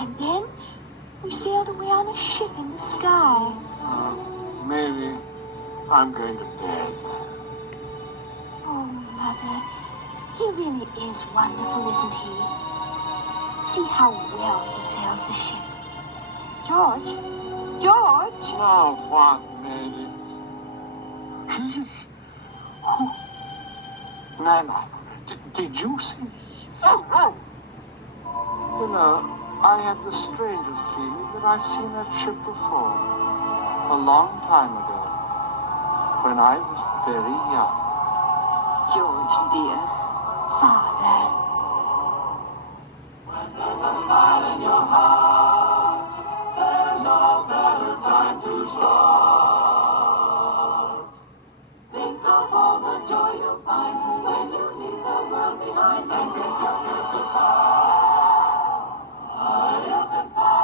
And then we sailed away on a ship in the sky. Maybe I'm going to bed. Oh, Mother, he really is wonderful, isn't he? See how well he sails the ship. George? George? Oh, what, Mary? Nana, did you see? Oh! You know, I have the strangest feeling that I've seen that ship before. A long time ago. When I was very young. George, dear. Father. When there's a smile in your heart, there's no better time to start. Think of all the joy you'll find when you leave the world behind and bid your cares goodbye. High up and far,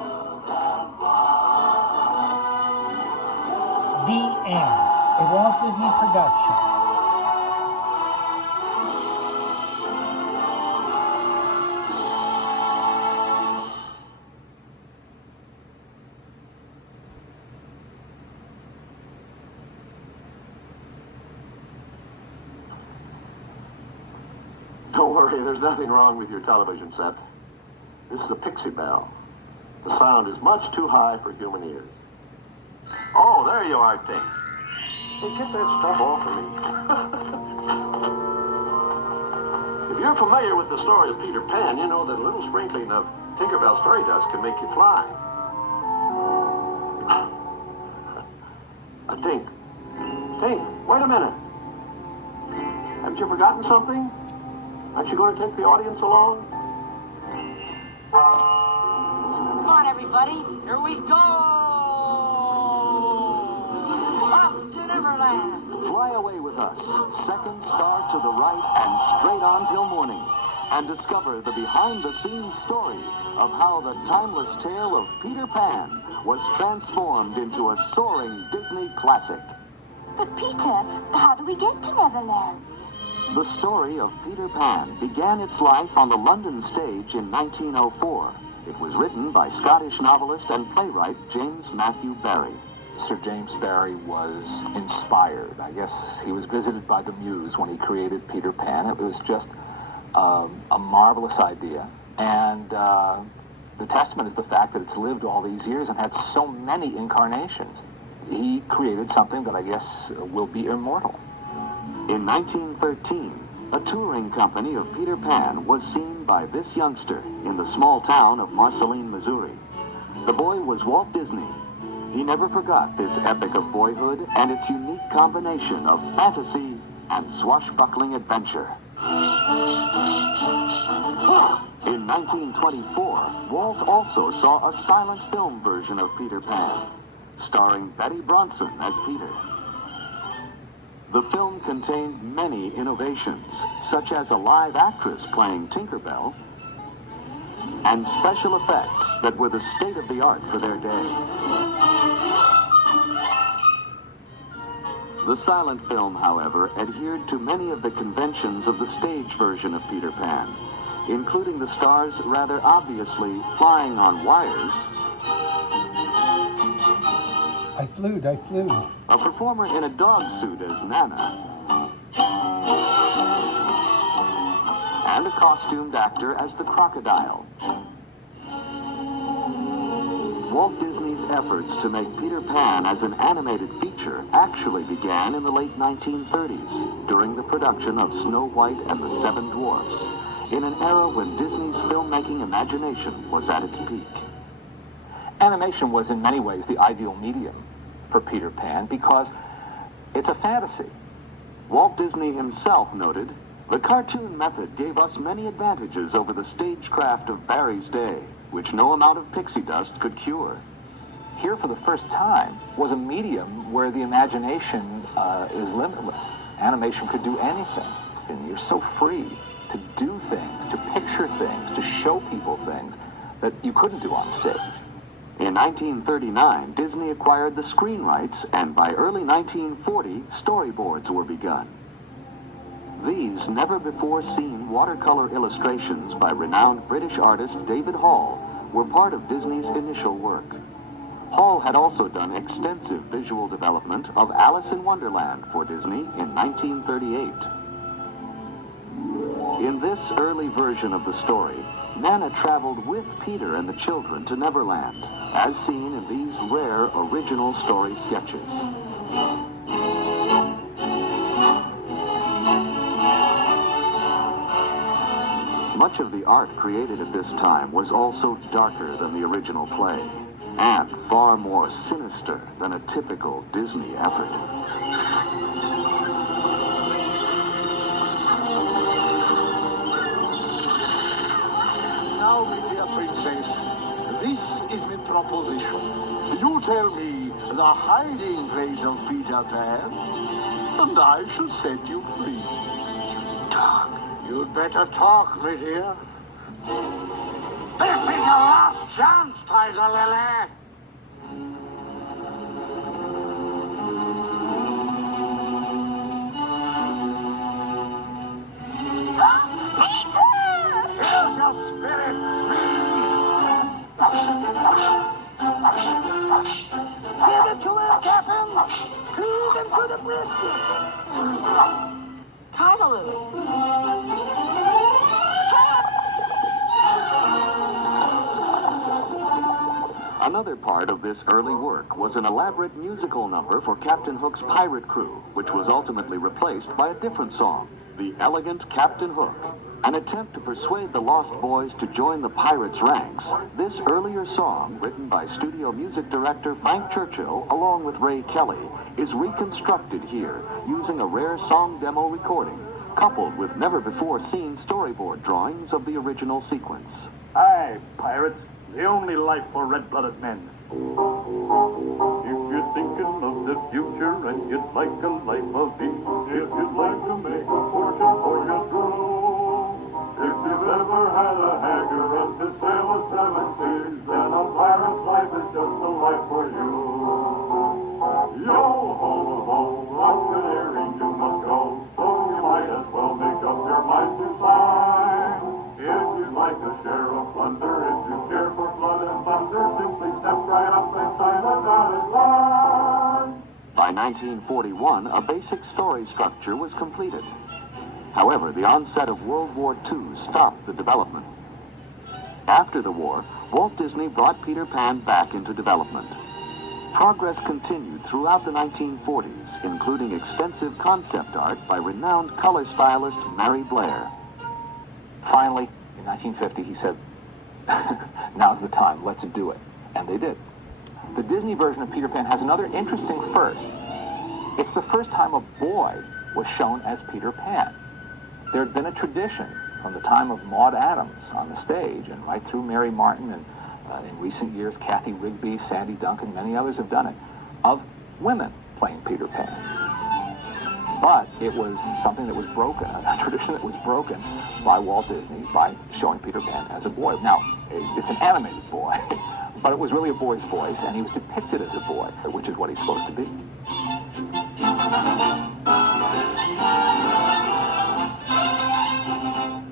you can fly. The End, a Walt Disney production. Don't worry, there's nothing wrong with your television set. This is a Pixie Bell. The sound is much too high for human ears. Oh, there you are, Tink. Hey, get that stuff off of me. If you're familiar with the story of Peter Pan, you know that a little sprinkling of Tinkerbell's fairy dust can make you fly. Tink. Tink, wait a minute. Haven't you forgotten something? Aren't you going to take the audience along? Come on, everybody. Here we go. Up to Neverland. Fly away with us, second star to the right and straight on till morning, and discover the behind-the-scenes story of how the timeless tale of Peter Pan was transformed into a soaring Disney classic. But Peter, how do we get to Neverland? The story of Peter Pan began its life on the London stage in 1904. It was written by Scottish novelist and playwright James Matthew Barrie. Sir James Barrie was inspired. I guess he was visited by the muse when he created Peter Pan. It was just a marvelous idea. And the testament is the fact that it's lived all these years and had so many incarnations. He created something that I guess will be immortal. In 1913, a touring company of Peter Pan was seen by this youngster in the small town of Marceline, Missouri. The boy was Walt Disney. He never forgot this epic of boyhood and its unique combination of fantasy and swashbuckling adventure. In 1924, Walt also saw a silent film version of Peter Pan, starring Betty Bronson as Peter. The film contained many innovations, such as a live actress playing Tinkerbell, and special effects that were the state-of-the-art for their day. The silent film, however, adhered to many of the conventions of the stage version of Peter Pan, including the stars rather obviously flying on wires, I flewed. a performer in a dog suit as Nana, and a costumed actor as the crocodile. Walt Disney's efforts to make Peter Pan as an animated feature actually began in the late 1930s during the production of Snow White and the Seven Dwarfs, in an era when Disney's filmmaking imagination was at its peak. Animation was in many ways the ideal medium for Peter Pan because it's a fantasy. Walt Disney himself noted, "The cartoon method gave us many advantages over the stagecraft of Barrie's day, which no amount of pixie dust could cure." Here, for the first time, was a medium where the imagination is limitless. Animation could do anything, and you're so free to do things, to picture things, to show people things that you couldn't do on stage. In 1939, Disney acquired the screen rights, and by early 1940, storyboards were begun. These never-before-seen watercolor illustrations by renowned British artist David Hall were part of Disney's initial work. Hall had also done extensive visual development of Alice in Wonderland for Disney in 1938. In this early version of the story, Nana traveled with Peter and the children to Neverland, as seen in these rare original story sketches. Much of the art created at this time was also darker than the original play, and far more sinister than a typical Disney effort. Now, my dear princess, this is my proposition. You tell me the hiding place of Peter Pan, and I shall set you free. Talk. You'd better talk, my dear. This is your last chance, Tiger Lily. Peter! Here's your spirit. Give it to him, Captain. Feed him to the brisket. Tiger Lily. Another part of this early work was an elaborate musical number for Captain Hook's pirate crew, which was ultimately replaced by a different song, The Elegant Captain Hook. An attempt to persuade the Lost Boys to join the pirates' ranks, this earlier song, written by studio music director Frank Churchill along with Ray Kelly, is reconstructed here using a rare song demo recording, coupled with never-before-seen storyboard drawings of the original sequence. Aye, pirates, the only life for red-blooded men. If you're thinking of the future and you'd like a life of ease, if you'd like to make a fortune for your crew, if you've ever had a hanger and to sail the seven seas, then a pirate's life is just the life for you. Yo ho ho, up Canary you must go, so you might as well make up your mind to sign. If you'd like a share of plunder, if you care for blood and thunder, simply step right up and sign a dotted line. By 1941, a basic story structure was completed. However, the onset of World War II stopped the development. After the war, Walt Disney brought Peter Pan back into development. Progress continued throughout the 1940s, including extensive concept art by renowned color stylist Mary Blair. Finally, in 1950, he said, now's the time, let's do it. And they did. The Disney version of Peter Pan has another interesting first. It's the first time a boy was shown as Peter Pan. There had been a tradition from the time of Maude Adams on the stage and right through Mary Martin and in recent years Kathy Rigby, Sandy Duncan, many others have done it, of women playing Peter Pan. But it was something that was broken, a tradition that was broken by Walt Disney by showing Peter Pan as a boy. Now, it's an animated boy, but it was really a boy's voice, and he was depicted as a boy, which is what he's supposed to be.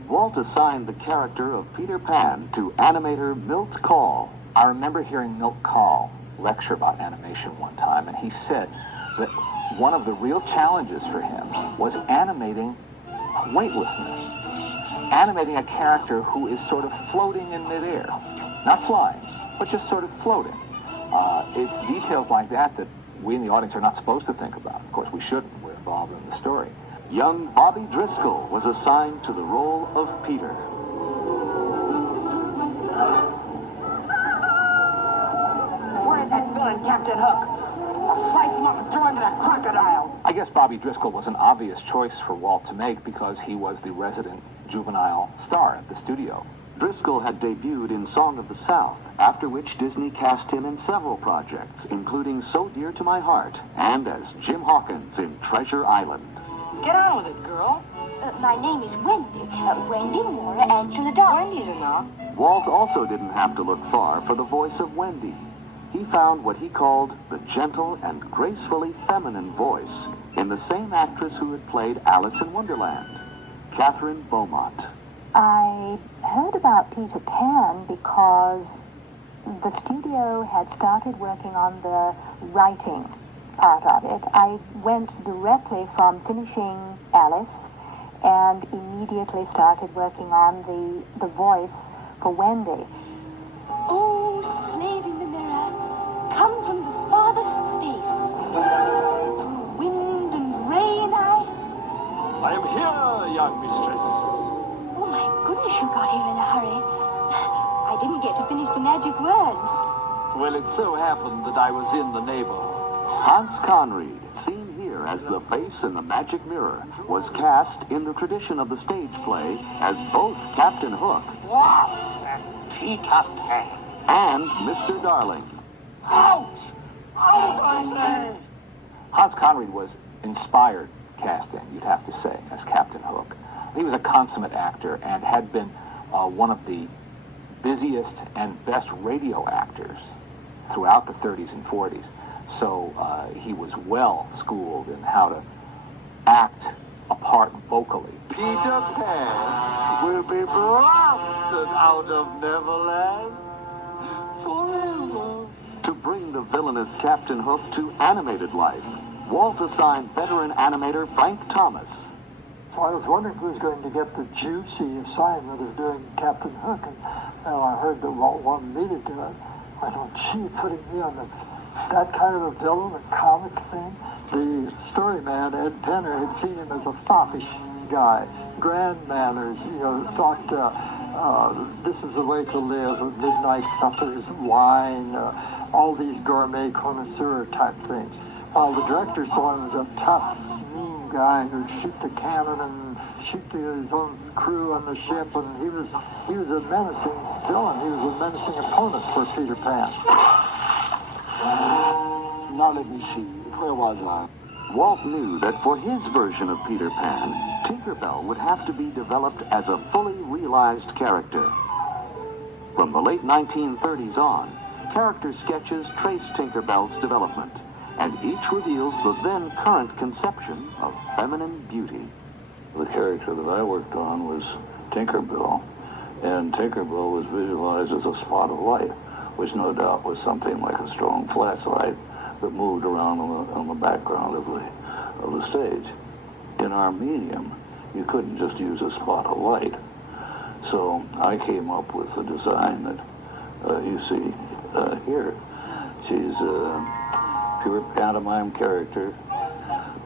Walt assigned the character of Peter Pan to animator Milt Kahl. I remember hearing Milt Kahl lecture about animation one time, and he said that one of the real challenges for him was animating weightlessness. Animating a character who is sort of floating in midair. Not flying, but just sort of floating. It's details like that that we in the audience are not supposed to think about. Of course, we shouldn't. We're involved in the story. Young Bobby Driscoll was assigned to the role of Peter. Where is that villain, Captain Hook? I'll slice him up and throw him to that crocodile. I guess Bobby Driscoll was an obvious choice for Walt to make because he was the resident juvenile star at the studio. Driscoll had debuted in Song of the South, after which Disney cast him in several projects, including So Dear to My Heart and as Jim Hawkins in Treasure Island. Get on with it, girl. My name is Wendy. Wendy Moore, answer the door. Wendy's enough. Walt also didn't have to look far for the voice of Wendy. he found what he called the gentle and gracefully feminine voice in the same actress who had played Alice in Wonderland, Catherine Beaumont. I heard about Peter Pan because the studio had started working on the writing part of it. I went directly from finishing Alice and immediately started working on the voice for Wendy. Oh, slave in the mirror, come from the farthest space. Through wind and rain I am here, young mistress. Oh my goodness, you got here in a hurry. I didn't get to finish the magic words. Well, it so happened that I was in the neighborhood. Hans Conried, seen here as the face in the magic mirror, was cast in the tradition of the stage play as both Captain Hook Peter Pan. and Mr. Darling. Out! Out, I say! Hans Conried was inspired casting, you'd have to say, as Captain Hook. He was a consummate actor and had been one of the busiest and best radio actors throughout the 30s and 40s. So he was well schooled in how to act a part vocally. Peter Pan will be blasted out of Neverland forever. To bring the villainous Captain Hook to animated life, Walt assigned veteran animator Frank Thomas. So I was wondering who was going to get the juicy assignment of doing Captain Hook, and I heard that Walt wanted me to do it. I thought, gee, putting me on that kind of a villain, a comic thing. The story man, Ed Penner, had seen him as a foppish guy, grand manners, thought this was the way to live, midnight suppers, wine, all these gourmet connoisseur type things. While the director saw him as a tough, mean guy who'd shoot the cannon and shoot his own crew on the ship, and he was a menacing villain. He was a menacing opponent for Peter Pan. Now let me see. Where was I? Walt knew that for his version of Peter Pan, Tinkerbell would have to be developed as a fully realized character. From the late 1930s on, character sketches trace Tinkerbell's development, and each reveals the then current conception of feminine beauty. The character that I worked on was Tinkerbell, and Tinkerbell was visualized as a spot of light, which no doubt was something like a strong flashlight that moved around on the background of the stage. In our medium, you couldn't just use a spot of light. So I came up with the design that you see here. She's a pure pantomime character,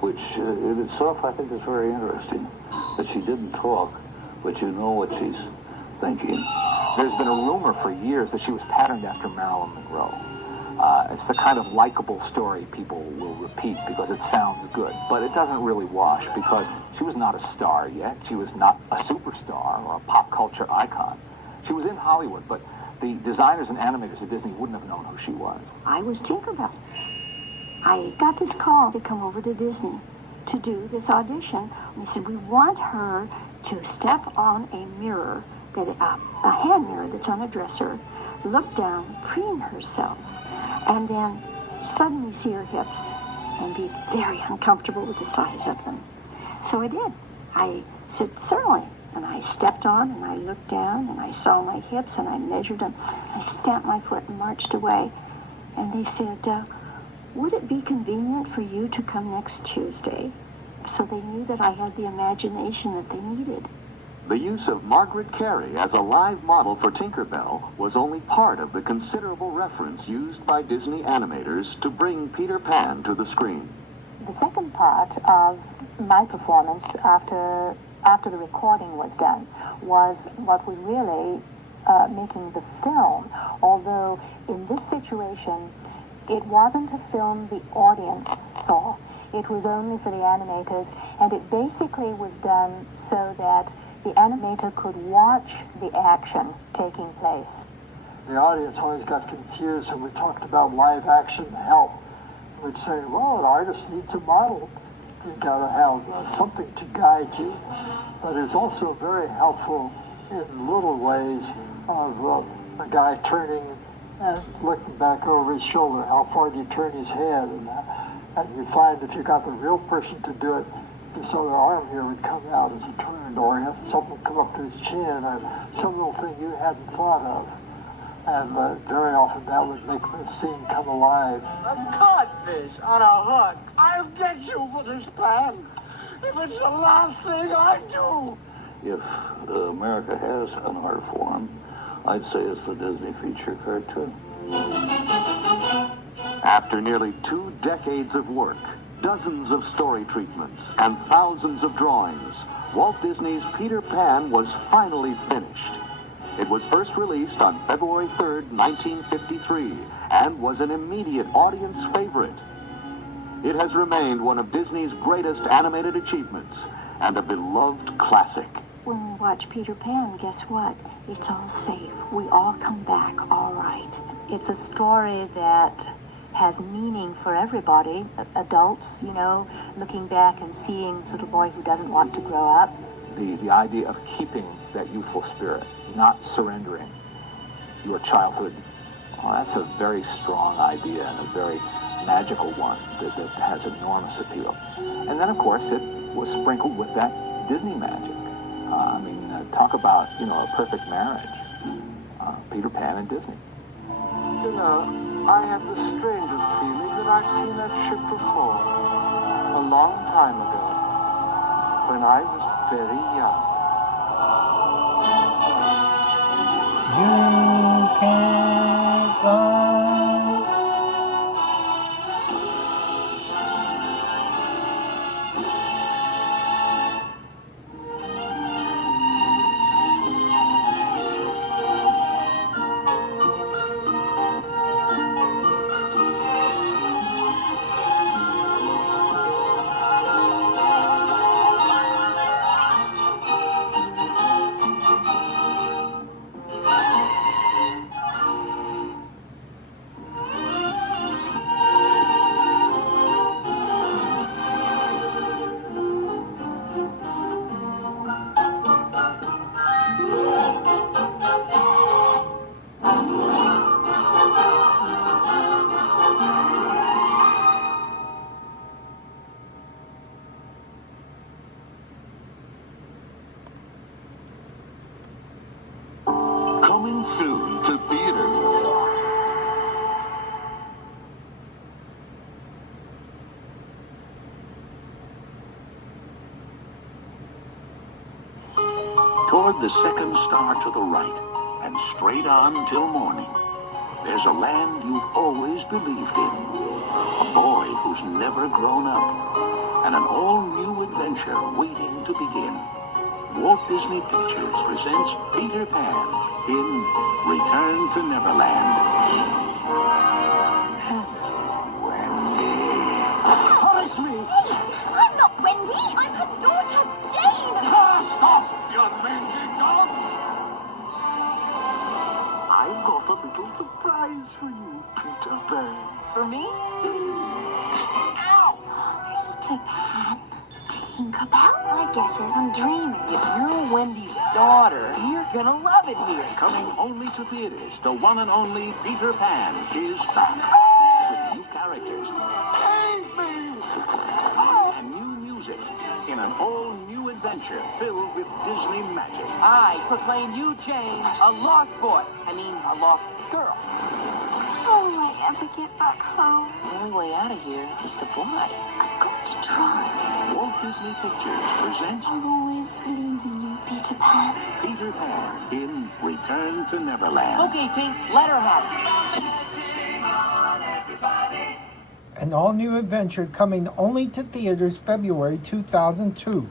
which in itself I think is very interesting. That she didn't talk, but you know what she's thinking. There's been a rumor for years that she was patterned after Marilyn Monroe. It's the kind of likable story people will repeat because it sounds good, but it doesn't really wash because she was not a star yet. She was not a superstar or a pop culture icon. She was in Hollywood, but the designers and animators at Disney wouldn't have known who she was. I was Tinkerbell. I got this call to come over to Disney to do this audition. And they said, we want her to step on a mirror, a hand mirror that's on a dresser, look down, preen herself, and then suddenly see her hips and be very uncomfortable with the size of them. So I did. I said, certainly. And I stepped on and I looked down and I saw my hips and I measured them. I stamped my foot and marched away. And they said, would it be convenient for you to come next Tuesday? So they knew that I had the imagination that they needed. The use of Margaret Carey as a live model for Tinkerbell was only part of the considerable reference used by Disney animators to bring Peter Pan to the screen. The second part of my performance after the recording was done was what was really making the film, although in this situation it wasn't a film the audience saw. It was only for the animators, and it basically was done so that the animator could watch the action taking place. The audience always got confused when we talked about live action help. We'd say, well, an artist needs a model. You gotta have something to guide you. But it's also very helpful in little ways of a guy turning looking back over his shoulder, how far do you turn his head? And you find if you got the real person to do it, this other arm here would come out as a turn, or have something come up to his chin, or some little thing you hadn't thought of. And very often that would make the scene come alive. A codfish on a hook. I'll get you for this plan. If it's the last thing I do. If America has an art form, I'd say it's the Disney feature cartoon. After nearly 2 decades of work, dozens of story treatments, and thousands of drawings, Walt Disney's Peter Pan was finally finished. It was first released on February 3rd, 1953, and was an immediate audience favorite. It has remained one of Disney's greatest animated achievements and a beloved classic. When we watch Peter Pan, guess what? It's all safe. We all come back all right. It's a story that has meaning for everybody, adults, you know, looking back and seeing this little boy who doesn't want to grow up. The idea of keeping that youthful spirit, not surrendering your childhood, well, that's a very strong idea and a very magical one that has enormous appeal. And then, of course, it was sprinkled with that Disney magic. Talk about, a perfect marriage. Peter Pan and Disney. You know, I have the strangest feeling that I've seen that ship before. A long time ago. When I was very young. You can't go. Coming soon to theaters. Toward the second star to the right, and straight on till morning, there's a land you've always believed in. A boy who's never grown up, and an all-new adventure waiting to begin. Walt Disney Pictures presents Peter Pan in Return to Neverland. Hello, Wendy. Punish me! I'm not Wendy. I'm her daughter, Jane. Cast off, you mangy dog! I've got a little surprise for you, Peter Pan. For me? Ow! Peter Pan? Tinkerbell? My guess is I'm dreaming. If you're Wendy's daughter, you're gonna love it here. Coming only to theaters, the one and only Peter Pan is back. With new characters. Save me! And new music in an all-new adventure filled with Disney magic. I proclaim you, Jane, a lost boy. A lost girl. How will I ever get back home? The only way out of here is to fly. I've got to try. Walt Disney Pictures presents I'll always believe in you, Peter Pan. Peter Pan in Return to Neverland. Okay, Pink, let her have it. An all-new adventure coming only to theaters February 2002.